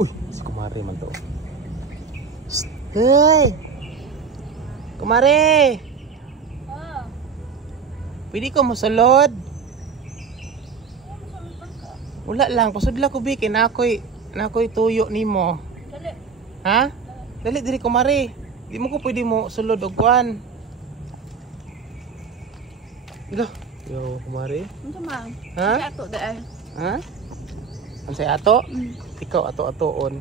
Uy, si kumare man to. Hey! Kumare! Ah. Pwede ko mosulod? Wala lang, pasudla ko Biki, na ako'y tuyo nimo. Dali. Ha? Dali diri kumare. Di mo ko pwede mo sulod og kuan. Ilo. Yo, kumare. Unsa man? Ha? Di ato dai. Ha? Ansay ato? Mm. Ikaw ato-atoon.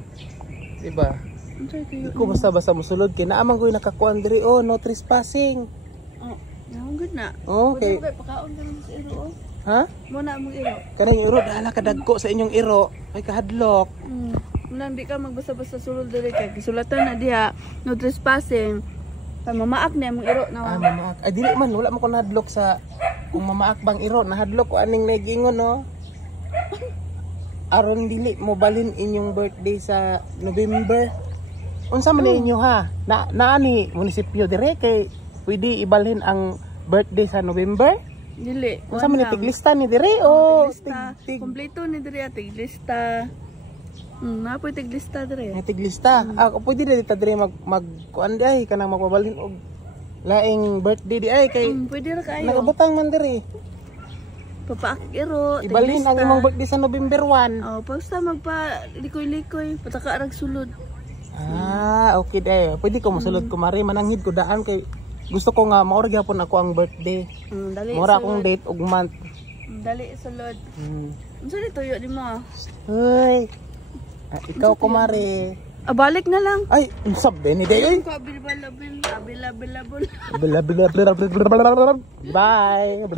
Di ba? Unsa ito? Ikaw basta-basta mosulod kay naamang ko'y nakakuan diri oh, no trespassing. Oh, naong good na. Okay. Pwede mo kay pakaon ka naman sa iro oh. Ha? Muna mong iro. Kaning iro dala kadagko sa inyong iro. Ay kahadlok. Muna hindi ka magbasa-basa sulod diri kay gisulatan na diha no trespassing. Kay mamaak na mong iro na. Mamaak. Ay dili man wala man ko nahadlok sa kung mamaak bang iro, nahadlok ko aning nagingon no. Aron dili mo balhin inyong birthday sa November. Unsa man inyo ha? Naani munisipyo dire kay pwede ibalhin ang birthday sa November? Dili. Unsa man tiglista ni dire o tiglista. Kompleto ni diri tiglista. Napoy tiglista dire. May tiglista. Pwede dili ta dire mag kuan di ay kanang magpabalhin og laing birthday di ay kay Pwede ra kayo. nagabutang man dire. Papaak iro. Ibalhin ang imong birthday sa November 1. Oh, basta magpa likoy-likoy pataka rag sulod. Okay day. Pwede ko mosulod kumare mananghid ko daan kay gusto ko nga maura gyapon ako ang birthday. Dali. Mura akong date ug month. Dali sulod. Unsa ni tuyo di mo? Hoy. Ikaw kumare. Balik na lang. Ay, unsab din ni day. Ko abil-abil. Bye.